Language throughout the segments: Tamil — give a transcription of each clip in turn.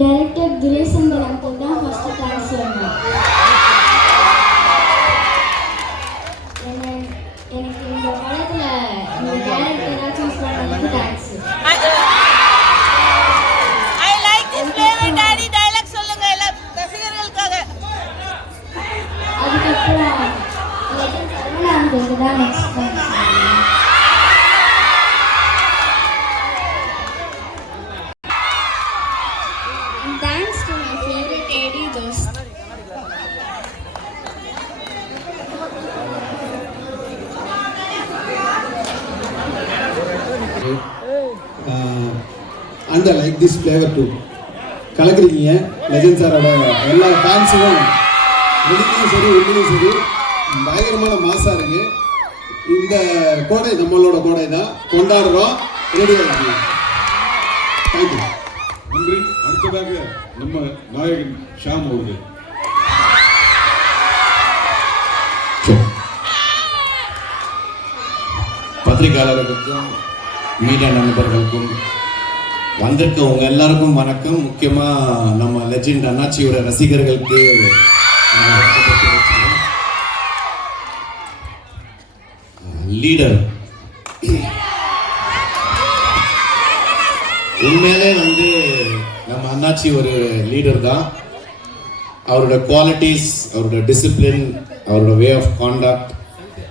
டைரக்டர் துரைசங்கர் அங்கிள் தான் ஃபர்ஸ்ட் தேங்க்ஸ் சொல்லணும். எனக்கு இந்த படத்தில் இந்த கேரக்டராக சூஸ் பண்ணதுக்கு தேங்க்ஸ். அதுக்கப்புறம் அங்கிளுக்கு தான் next thanks. Thanks to my favorite AD Dost. And I like this flavor too. கலக்குறீங்க லெஜண்ட் சாரோட எல்லா ஃபேன்ஸும் வெளியிலையும் சரி உள்ளிலையும் சரி பயங்கரமான மாசாக இருக்கு. இந்த கோடை நம்மளோட கோடை தான், கொண்டாடுறோம். ரெடியாக இருக்கு. தேங்க்யூ. நன்றி. அடுத்ததாக நம்ம நாயகன் ஷாம் அவர்கள். பத்திரிகையாளர்களுக்கும் மீடியா நண்பர்களுக்கும் வந்திருக்கவங்க எல்லாருக்கும் வணக்கம். முக்கியமாக நம்ம லெஜெண்ட் அண்ணாச்சியோட ரசிகர்களுக்கு லீடர் உண்மையிலே நம்ம அண்ணாச்சி ஒரு லீடர் தான். அவரோட குவாலிட்டிஸ், அவரோட டிசிப்ளின், அவரோட வே ஆஃப் கான்டக்ட்,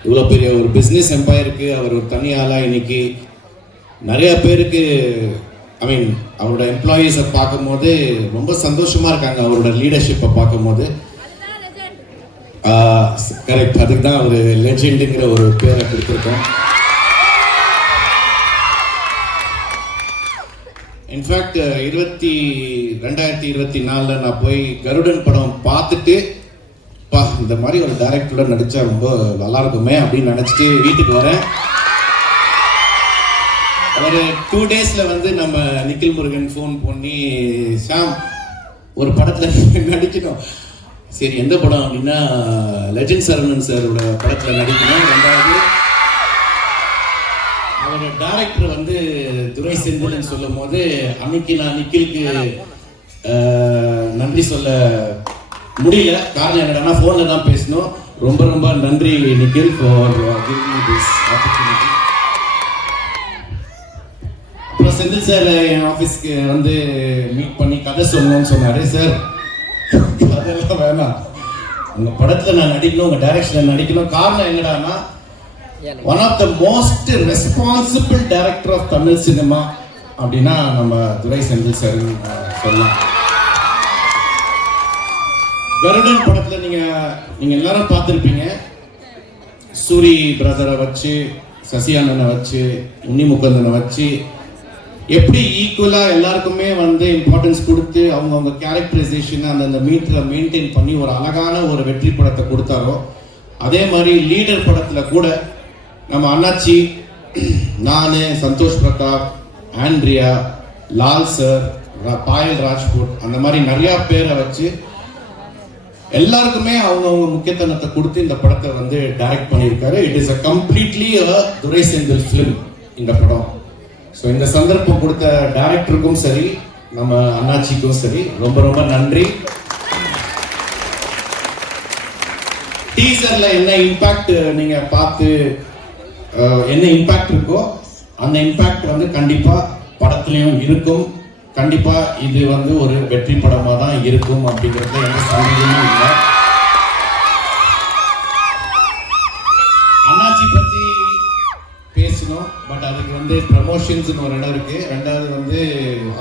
இவ்வளோ பெரிய ஒரு பிஸ்னஸ் எம்பையருக்கு அவர் ஒரு தனியாளாக இன்னைக்கு நிறைய பேருக்கு அவரோட எம்ப்ளாயீஸை பார்க்கும்போது ரொம்ப சந்தோஷமாக இருக்காங்க. அவரோட லீடர்ஷிப்பை பார்க்கும்போது கரெக்ட், அதுக்கு தான் அவர் லெஜெண்டுங்கிற ஒரு பேரை கொடுத்துருக்கோம். இன்ஃபேக்ட் 2024 நான் போய் கருடன் படம் பார்த்துட்டு இந்த மாதிரி ஒரு டைரக்டரோட நடித்தா ரொம்ப நல்லா இருக்குமே அப்படின்னு நினச்சிட்டு வீட்டுக்கு வரேன். ஒரு 2 days நம்ம நிக்கில் முருகன் ஃபோன் பண்ணி, ஷாம் ஒரு படத்தில் நடிக்கணும். சரி, எந்த படம் அப்படின்னா லெஜெண்ட் சரவணன் சாரோட படத்தில் நடிக்கணும். ரெண்டாவது அவரோட டைரக்டர் துரை செந்தில்னு சொல்லும் போது அன்னைக்கு நான் நிக்கிலுக்கு நன்றி சொல்ல முடியல. காரணம் என்னன்னா ஃபோனில் தான் பேசணும். ரொம்ப ரொம்ப நன்றி Nikhil for giving me this opportunity. அப்புறம் செந்தில் சார் என் ஆஃபீஸ்க்கு மீட் பண்ணி கதை சொல்லணும்னு சொன்னார். சார் அதெல்லாம் வேணாம், உங்கள் படத்தில் நான் நடிக்கணும், உங்கள் டைரக்ஷனில் நடிக்கணும். காரணம் என்னடான்னா one of the most responsible director of Tamil cinema அப்படின்னா நம்ம துரை செந்தில் சார் சொல்லலாம். கருடன் படத்தில் நீங்கள் எல்லாரும் பார்த்துருப்பீங்க. சூரி பிரதரை வச்சு, சசி அண்ணனை வச்சு, உன்னி முகுந்தனை வச்சு எப்படி ஈக்குவலாக எல்லாருக்குமே இம்பார்ட்டன்ஸ் கொடுத்து அவங்க கேரக்டரைசேஷன் அந்த மீட்டரை மெயின்டைன் பண்ணி ஒரு அழகான ஒரு வெற்றி படத்தை கொடுத்தாரோ, அதே மாதிரி லீடர் படத்தில் கூட நம்ம அண்ணாச்சி, நான், சந்தோஷ் பிரதாப், ஆண்ட்ரியா, லால் சார், பாயல் ராஜ்புட், அந்த மாதிரி நிறையா பேரை வச்சு எல்லாருக்குமே அவங்க முக்கியத்துவத்தை கொடுத்து இந்த படத்தை டைரக்ட் பண்ணியிருக்காரு. It is a completely Durai Senthil film இந்த படம். ஸோ இந்த சந்தர்ப்பம் கொடுத்த டைரக்டருக்கும் சரி, நம்ம அண்ணாச்சிக்கும் சரி ரொம்ப ரொம்ப நன்றி. டீசர்ல என்ன இம்பாக்ட் நீங்க பார்த்து என்ன இம்பாக்ட் இருக்கோ அந்த இம்பாக்ட் கண்டிப்பா படத்துலயும் இருக்கும். கண்டிப்பா இது ஒரு வெற்றி படமா தான் இருக்கும் அப்படிங்கிறது எந்த சந்தேகமும் இல்லை. அண்ணாச்சி பத்தி பேசணும், பட் அதுக்கு ப்ரமோஷன்ஸ் ஒரு இடம் இருக்கு. ரெண்டாவது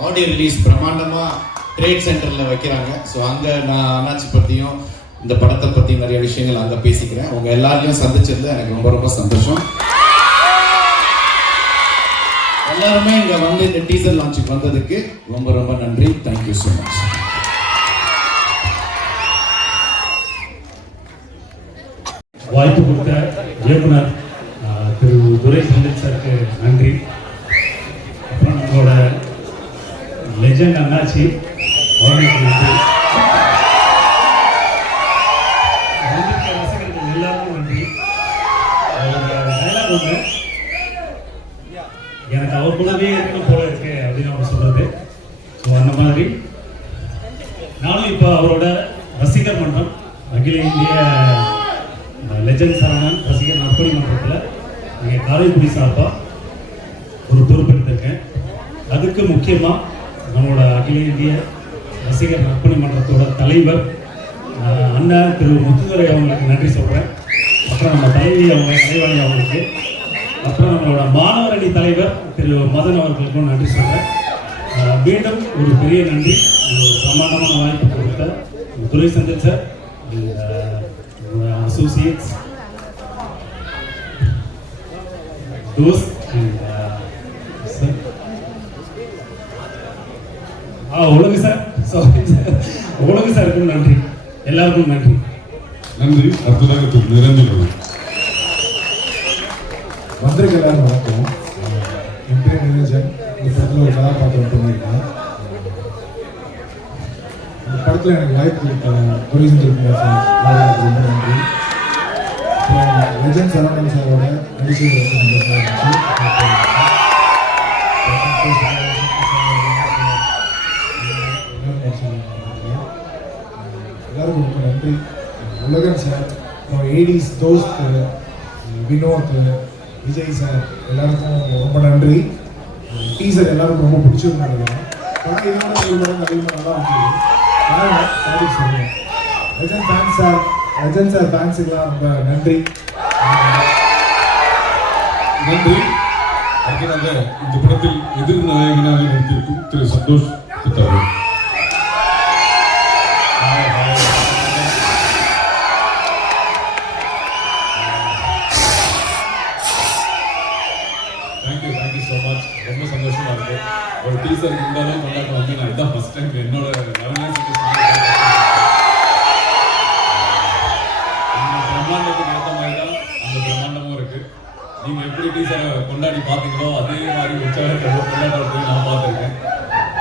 ஆடியோ ரிலீஸ் பிரம்மாண்டமா ட்ரேட் சென்டர்ல வைக்கிறாங்க. ஸோ அங்க நான் அண்ணாச்சி பத்தியும் இந்த படத்தை பத்தி நிறைய விஷயங்கள் அங்க பேசிக்கிறேன். உங்க எல்லாரையும் சந்திச்சதுல எனக்கு ரொம்ப ரொம்ப சந்தோஷம். எல்லாருமே இங்க இந்த டீசர் லான்ச்சுக்கு வந்ததுக்கு ரொம்ப ரொம்ப நன்றி. Thank you so much. வாய்ப்பு கொடுத்த இயக்குனர் திரு துரை செந்தில் சாருக்கு நன்றி. அப்புறம் நம்மளோட லெஜெண்ட் அண்ணாச்சி நன்றி. ரசிகர்கள் எல்லாருக்கும் நன்றி. டைலாக் ஒன்று, எனக்கு அவர் கூடவே இருக்கணும் போல இருக்கு அப்படின்னு அவங்க சொல்றது. ஸோ அந்த மாதிரி நானும் இப்போ அவரோட ரசிகர் மன்றம் அகில இந்திய லெஜண்ட் சரவணன் ரசிகர் நற்பணி மன்றத்தில் இங்கே காரைக்குடி சார்பாக ஒரு பொறுப்பெடுத்திருக்கேன். அதுக்கு முக்கியமாக நம்மளோட அகில இந்திய ரசிகர் நற்பணி மன்றத்தோட தலைவர் அண்ணன் திரு முத்துதுரை அவங்களுக்கு நன்றி சொல்கிறேன். அப்புறம் நம்ம தலைவி அவங்க தலைவாணி அவங்களுக்கு, அப்புறம் நம்மளோட மாணவர் அணி தலைவர் திரு மதன் அவர்களுக்கும் நன்றி சொல்கிறேன். மீண்டும் ஒரு பெரிய நன்றி, ஒரு பிரமாண்டமான வாய்ப்பு கொடுத்த Durai Senthil sir, associates, those sir, Ulagu sir, sorry sir, Ulagu சாருக்கும் நன்றி, எல்லாருக்கும் நன்றி. நன்றி. அடுத்ததாக திரு நிரஞ்சன். வந்திருக்க எல்லாரும் வணக்கம். என் பேர் நிரஞ்சன். இந்த படத்தில் ஒரு கதாபாத்திரம் பண்ணியிருக்கேன். இந்த படத்தில் எனக்கு வாய்ப்பு கொடுத்த துரை செந்தில் குமார் சார் ரொம்ப நன்றி. அப்புறம் லெஜண்ட் சரவணன் சாரோட நடிச்சது ரொம்ப சந்தோஷமாக எல்லாருக்கும் ரொம்ப நன்றி. உலகன் சார், அப்புறம் ஏடிஸ் தோஸ்த், வினோத், விஜய் சார் எல்லாருக்கும் ரொம்ப நன்றி. டீசர் எல்லாருக்கும் ரொம்ப பிடிச்சிருந்தது நினைக்கிறேன். படம் இதோட ஒரு படம் அதிகமாக நல்லா வந்து தேங்க்யூ சொல்லுவேன். Legend fans sir, legend sir ஃபேன்ஸுக்கெல்லாம் ரொம்ப நன்றி. நன்றி. அடுத்ததாக இந்த படத்தில் எதிர்நாயகனாக நடித்திருக்கும் திரு சந்தோஷ் புத்தவர். Thank you so much. ரொம்ப சந்தோஷமா இருக்கு. ஒரு டீசர் இந்த அளவுக்கு கொண்டாட்டம் வந்து நான் இதான் ஃபர்ஸ்ட் டைம் என்னோட பிரம்மாண்டத்துக்கு ஏற்ற மாதிரி தான் அந்த பிரம்மாண்டமும் இருக்கு. நீங்க எப்படி டீசரை கொண்டாடி பார்த்தீங்களோ அதே மாதிரி உற்சாகத்தை கொண்டாடுறது நான் பார்த்துருக்கேன்.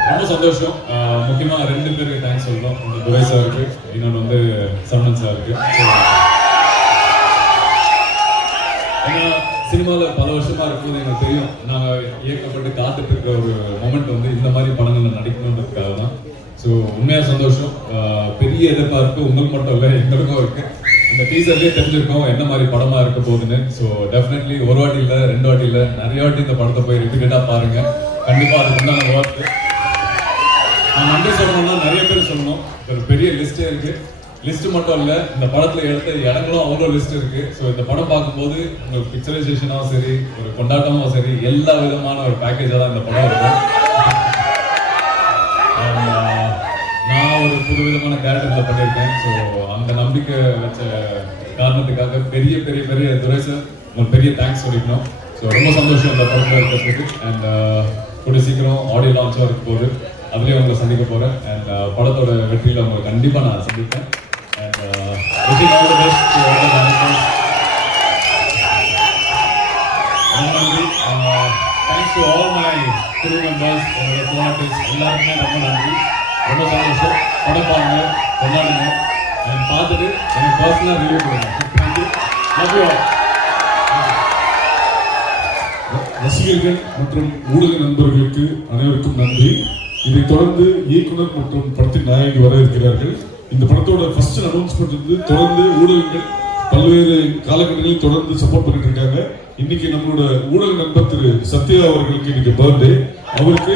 ரொம்ப சந்தோஷம். முக்கியமாக 2 பேருக்கு தேங்க்ஸ் சொல்லணும். ஒன்று துரை சாருக்கு, இன்னொன்று வந்து சரவணன் சாருக்கு. ஏன்னா சினிமாவில் பல வருஷமா இருக்கும்போது எனக்கு தெரியும், நாங்கள் இயக்கப்பட்டு காத்துட்டு இருக்கிற ஒரு மொமெண்ட் வந்து இந்த மாதிரி படங்களில் நடிக்கணுன்றதுக்காக தான். ஸோ உண்மையாக சந்தோஷம். பெரிய எதிர்பார்ப்பு உங்களுக்கு மட்டும் இல்லை, எங்களுக்கும் இருக்கு. இந்த டீசர்லேயே தெரிஞ்சிருக்கோம் என்ன மாதிரி படமா இருக்க போகுதுன்னு. ஸோ டெஃபினெட்லி ஒரு வாட்டி இல்லை, 2 வாட்டி இல்லை, நிறைய வாட்டி இந்த படத்தை போய் ரிப்பீட்டடாக பாருங்க. கண்டிப்பாக அதுக்கு உண்டான ஒர்க்கு. நான் நன்றி சொல்லணும்னா நிறைய பேர் சொல்லணும். ஒரு பெரிய லிஸ்டே இருக்கு. லிஸ்ட் மட்டும் இல்லை, இந்த படத்துல எடுத்த இடங்களும் அவ்வளோ லிஸ்ட் இருக்கு. ஸோ இந்த படம் பார்க்கும்போது உங்களுக்கு பிக்சரைசேஷனாகவும் சரி, ஒரு கொண்டாட்டமும் சரி, எல்லா விதமான ஒரு பேக்கேஜாக தான் இந்த படம் இருக்கும். நான் ஒரு புது விதமான கேரக்டர்ல பண்ணியிருக்கேன். ஸோ அந்த நம்பிக்கை வச்ச காரணத்துக்காக பெரிய பெரிய பெரிய துரை சார் உங்களுக்கு பெரிய தேங்க்ஸ் சொல்லிக்கணும். ஸோ ரொம்ப சந்தோஷம் இந்த படத்தில் இருக்கிறதுக்கு. அண்ட் கூடிய சீக்கிரம் ஆடியோ லான்ச்சாக இருக்க போது அதுலேயும் உங்களை சந்திக்க போகிறேன். அண்ட் படத்தோட வெற்றியில் உங்களை கண்டிப்பாக நான் சந்திப்பேன். Wishing all the best to all the directors. நன்றி. Thanks to all my crew members, என்னோட co-artists எல்லாருக்குமே ரொம்ப நன்றி. ரொம்ப சந்தோஷம். படம் பாருங்க, கொண்டாடுங்க, அண்ட் பார்த்துட்டு எனக்கு பர்சனலாக ரிவ்யூ கொடுங்க. தேங்க்யூ. Love you all. ரசிகர்கள் மற்றும் ஊடக நண்பர்களுக்கு அனைவருக்கும் நன்றி. இதைத் தொடர்ந்து இயக்குனர் மற்றும் படத்தின் நாயகி வர இருக்கிறார்கள். இந்த படத்தோட ஃபர்ஸ்ட் அனௌன்ஸ்மெண்ட் வந்து தொடர்ந்து ஊடகங்கள் பல்வேறு காலகட்டங்களில் தொடர்ந்து சப்போர்ட் பண்ணிட்டு இருக்காங்க. இன்னைக்கு நம்மளோட ஊடக நண்பர் திரு சத்யா அவர்களுக்கு இன்னைக்கு பர்த்டே. அவருக்கு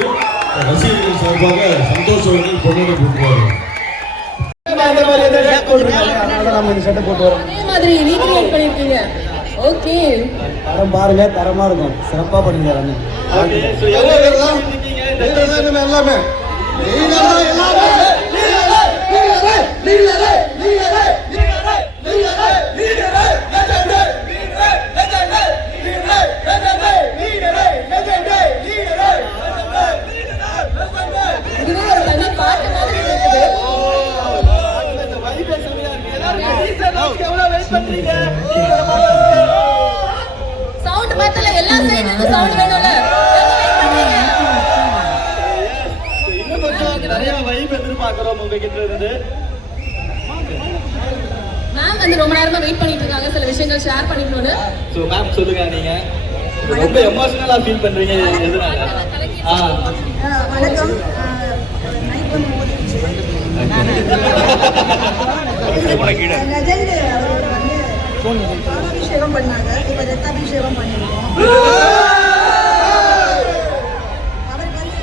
ரசிகர்கள் சார்பாக சந்தோஷ் அவர்கள் கொண்டாட போட்டுவாங்க. பாருங்க, தரமா இருக்கும், சிறப்பா பண்ணிருக்காங்க. எல்லாமே சவுண்ட் பார்த்தல எல்லா சைடுல இருந்து சவுண்ட் வேணும்ல. இன்னும் கொஞ்சம் நிறைய வைப் எதிர்பார்க்கிறோம் உங்ககிட்ட இருந்து. மேம் வந்து ரொம்ப நேரமா வெயிட் பண்ணிட்டு இருக்காங்க சில விஷயங்கள் ஷேர் பண்ணிக்கணும்னு. சோ மேம் சொல்லுங்க, நீங்க ரொம்ப எமோஷனலா ஃபீல் பண்றீங்க எதனால? வணக்கம். நைட் வந்து லெஜெண்ட் அவர்கள் வந்து பாலாபிஷேகம் பண்ணாங்க, இப்போ ரத்தாபிஷேகம் பண்ணிருக்கோம். அவருக்கு வந்து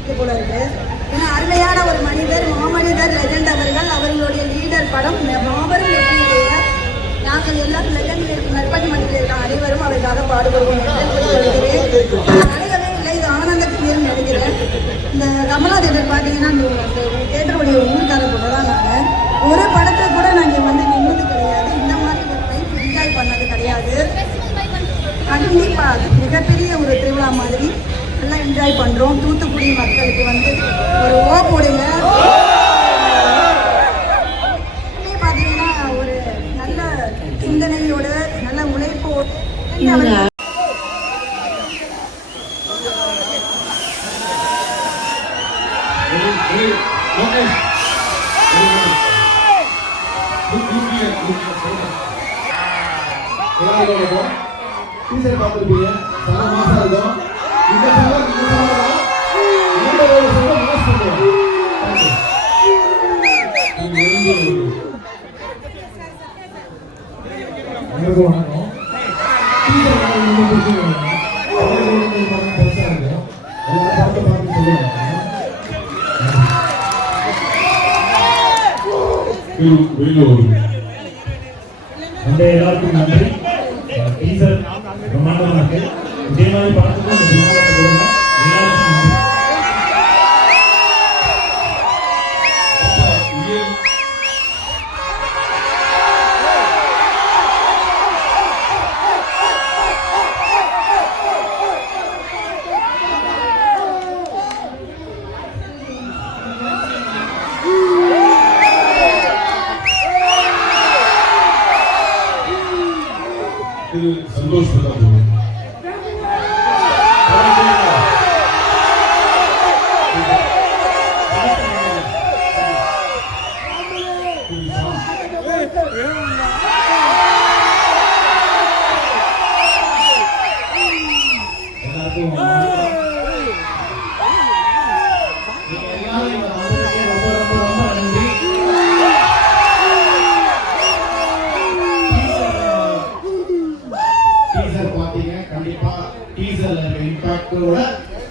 இது போல இருக்கு. ஏன்னா அருமையான ஒரு மனிதர், மாமனிதர் லெஜெண்ட் அவர்கள். அவர்களுடைய லீடர் படம் மாபெரும் வெற்றியிலேயே நாங்கள் எல்லாரும் லெஜெண்ட் நற்பணி மன்றத்தில் இருக்கிற அனைவரும் அவருக்காக பாடுபடுவோம் என்று அழகவே இல்லை, இது ஆனந்தத்தில் நினைக்கிறேன். இந்த கமலா தேட்டர் பார்த்தீங்கன்னா அந்த தேட்டருடைய ஊருக்கார கூட தான் நான் ஒரு படத்தை கூட நாங்கள் வந்து நின்றது கிடையாது, இந்த மாதிரி ஒரு லைஃப் என்ஜாய் பண்ணது கிடையாது. கண்டிப்பாக மிகப்பெரிய ஒரு திருவிழா மாதிரி நல்லா என்ஜாய் பண்ணுறோம். தூத்துக்குடி மக்களுக்கு வந்து ஒரு போடுங்க. பார்த்தீங்கன்னா ஒரு நல்ல சிந்தனையோட நல்ல உழைப்போடு டீச்சர் பார்த்துருப்பீங்க, செம மாசா இருக்கும். இந்த எல்லாருக்கும் நன்றி. டீசர் பிரம்மாண்டமா இருக்கு. இதே மாதிரி படத்துக்கும் எல்லாருக்கும் நன்றி. இது சந்தோஷப்பட்டா போதும்.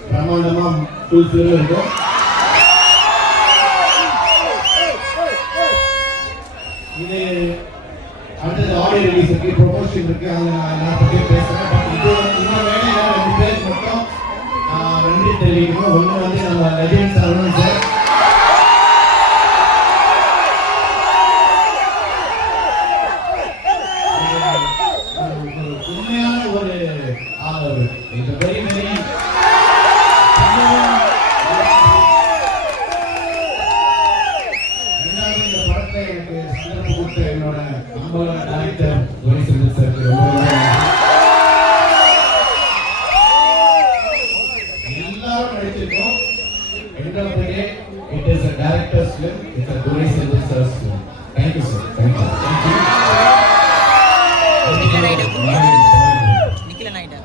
பிரமாண்டமா ஃபுல்ஃபில் இருக்கும். இது அடுத்தது ஆடியோ ரிலீஸ் இருக்கு, ப்ரொமோஷன் இருக்கு, அதை பற்றி பேசுறேன். பட் இது இன்னும் வேலையில 2 பேருக்கு மட்டும் நன்றி தெரிவிக்கணும். ஒன்று வந்து நம்ம லெஜெண்ட் சரவணன் சார், உண்மையான ஒரு ஆள். இது வெரி வெரி என்னோட நம்பர் டைரக்டர் துரைசந்திரன் சார் எல்லாரும் நடிச்சிருக்கோம். End of the day it is a director's film, it's a Duraichandran sir's film. Thank you sir. Thank you. Nikhila Naidu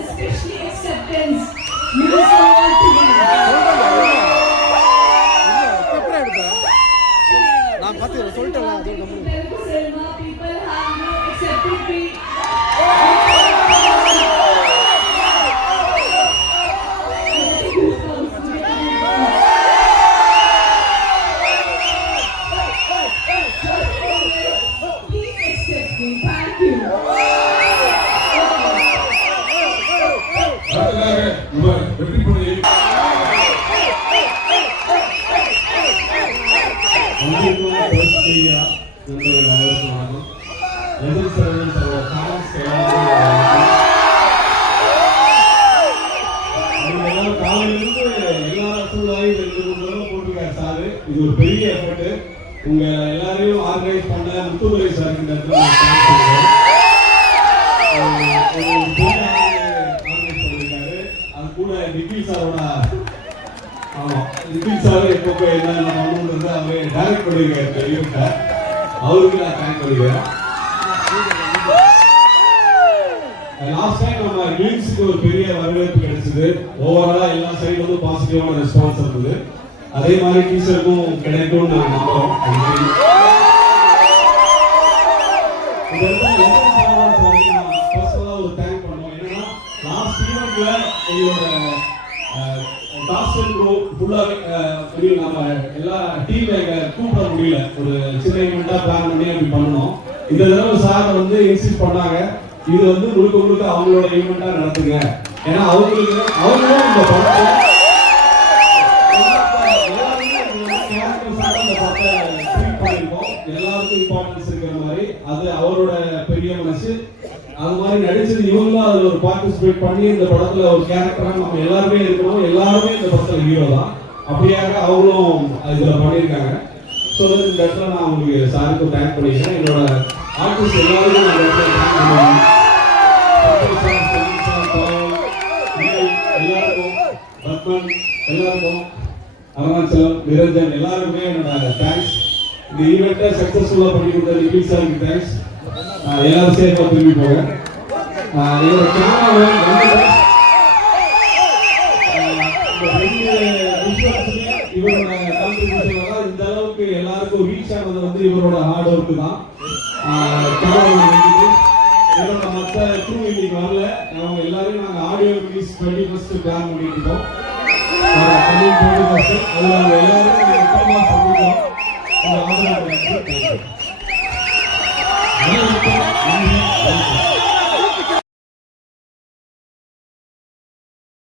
especially acceptance. People have accepted me. Please accept me. Thank you. Media நண்பர்கள் அனைவருக்கும் வணக்கம். லெஜண்ட் சரவணன் சாரோட ஃபேன்ஸ் எல்லாரும் காலையிலிருந்து எல்லா சூழ்நிலையும் 2-3 தடவை போட்டிருக்காரு சாரு. இது ஒரு பெரிய எஃபர்ட். உங்க எல்லாரையும் ஆர்கனைஸ் பண்ண முத்துதுரை சாருக்கு இந்த இடத்துல ஆர்கனைஸ் பண்ணியிருக்காரு. அது கூட நிக்கில் சாரோட நிக்கில் சார் எப்போ என்ன பண்ணணுன்றது அவரே டைரக்ட் பண்ணியிருக்காரு தெரியும். அவருக்கு நான் தேங்க் பண்ணிக்கிறேன். லாஸ்ட் டைம் நம்ம மீம்ஸுக்கு ஒரு பெரிய வரவேற்பு கிடைச்சது. ஓவராலா எல்லா சைடு வந்து பாசிட்டிவான ரெஸ்பான்ஸ் இருந்தது. அதே மாதிரி டீச்சருக்கும் கிடைக்கும்னு நாங்கள் நம்புறோம். ஒரு தேங்க் பண்ணோம். என்னன்னா லாஸ்ட் ஈவெண்ட்ல எங்களோட டாஸ்க் ஃபுல்லாக நம்ம எல்லா டீம் கூப்பிட முடியல. ஒரு சின்ன ஈவெண்ட்டா பிளான் பண்ணி அப்படி பண்ணணும். இந்த தடவை சார் வந்து இன்சிஸ்ட் பண்ணாங்க, இது வந்து முழுக்க முழுக்க அவங்களோட ஈவெண்டா நடத்துங்க. ஏன்னா அவங்களும் இந்த படத்தை எல்லாருக்கும் இம்பார்ட்டன்ஸ் இருக்கிற மாதிரி அது அவரோட பெரிய மனசு. அது மாதிரி நடிச்சது இவங்களும் அதுல ஒரு பார்ட்டிசிபேட் பண்ணி இந்த படத்துல ஒரு கேரக்டரா நம்ம எல்லாருமே இருக்கணும். எல்லாருமே இந்த படத்துல ஹீரோ தான். அப்படியாக அவங்களும் இதுல பண்ணியிருக்காங்க. ஸோ இந்த இடத்துல நான் உங்களுக்கு சாருக்கு தேங்க் பண்ணிக்கிறேன். என்னோட ஆர்டிஸ்ட் எல்லாருக்கும் நான் எல்லாருக்கும் பத்மன் எல்லாருக்கும் அருணாச்சலம் நிரஞ்சன் எல்லாருக்குமே என்னோட தேங்க்ஸ். இந்த ஈவெண்ட்டை சக்சஸ்ஃபுல்லாக பண்ணி கொடுத்த நிக்கில் சாருக்கு தேங்க்ஸ். எல்லாரும் சேஃபாக திரும்பி போங்க. என்னோட கேமராமேன் இவரோட கான்ட்ரிபியூஷன் இந்த அளவுக்கு எல்லாருக்கும் ரீச் ஆனது வந்து இவரோட ஹார்ட் ஒர்க்கு தான். என்னோட மற்ற க்ரூ இன்னைக்கு வரல. அவங்க எல்லாரும் நாங்கள் ஆடியோ ரிலீஸ் 21st பிளான் பண்ணிட்டு இருக்கோம். அதில் அவங்க எல்லாரும் சந்திப்போம். இந்த ஆதரவு